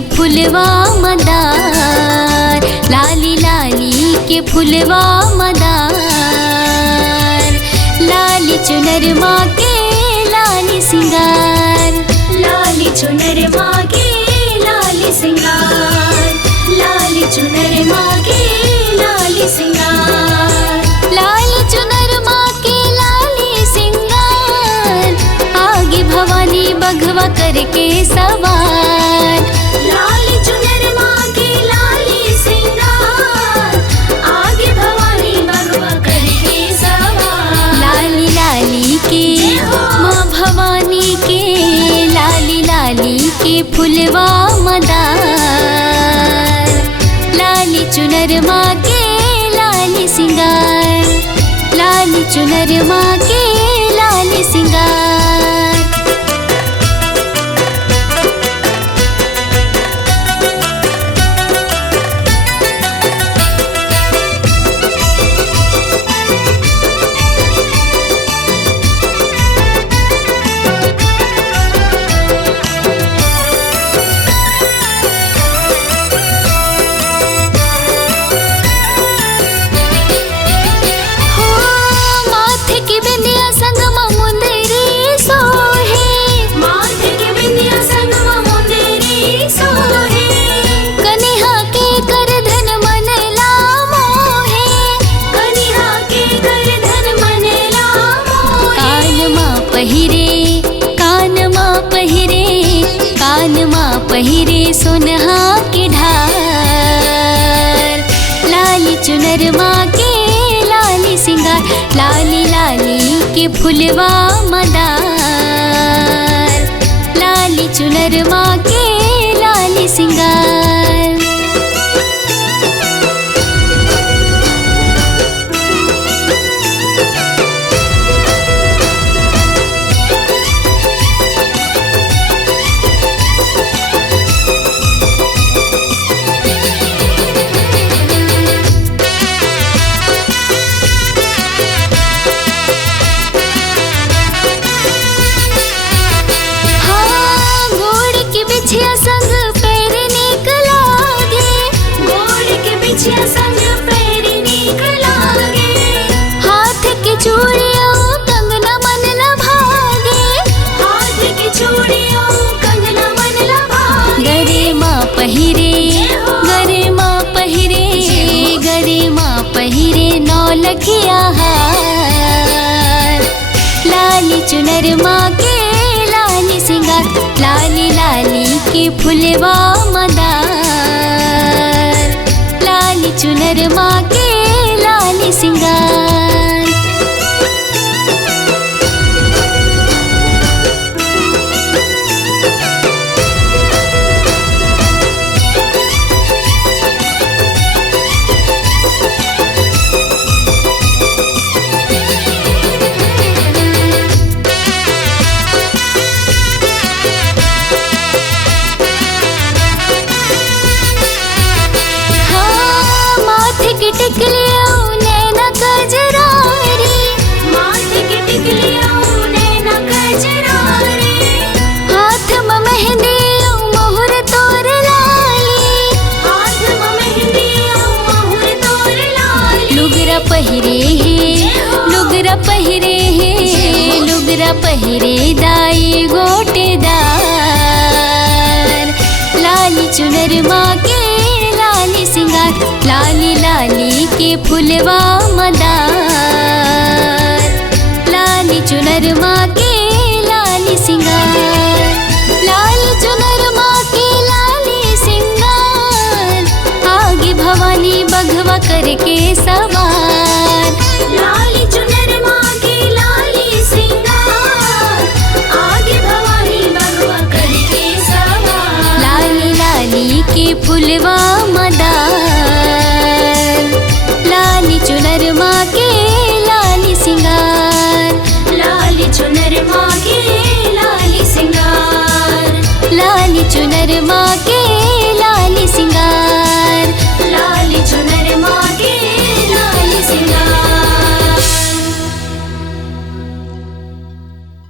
फुलवा मदार, लाली लाली के फुलवा मदार। लाली चुनर माँ के लाली सिंगार, लाली चुनर माँ के लाली सिंगार, लाली चुनर माँ के लाली सिंगार। लाली चुनर माँ के लाली सिंगार, आगे भवानी बघवा करके सवार। लाली चुनर माँ के लाली सिंगार, आगे भवानी बघवा करके सवार। लाली लाली के माँ भवानी के, लाली लाली के फुलवा मदार। लाली चुनर माँ के लाली सिंगार, लाली चुनर माँ के लाली सिंगार। पहिरे सोनहा के ढार। लाली चुनर माँ के लाली सिंगार, लाली लाली के फुलवा मदार। लाली चुनर माँ के लाली सिंगार। लखिया हार। लाली चुनर माँ के लाली सिंगार, लाली लाली के फुलवा मदार। लाली चुनर माँ के लाली सिंगार। लुगरा पहिरे दाई गोटेदार। लाली चुनर माँ के लाली सिंगार, लाली लाली के फुलवा मदार। लाली चुनर माँ के लाली सिंगार, लाली चुनर माँ के लाली सिंगार। आगे भवानी बघवा करके सवार। लाली चुनर माँ के लाली सिंगार, आगे भवानी बघवा करके सवार। लाली लाली के फुलवा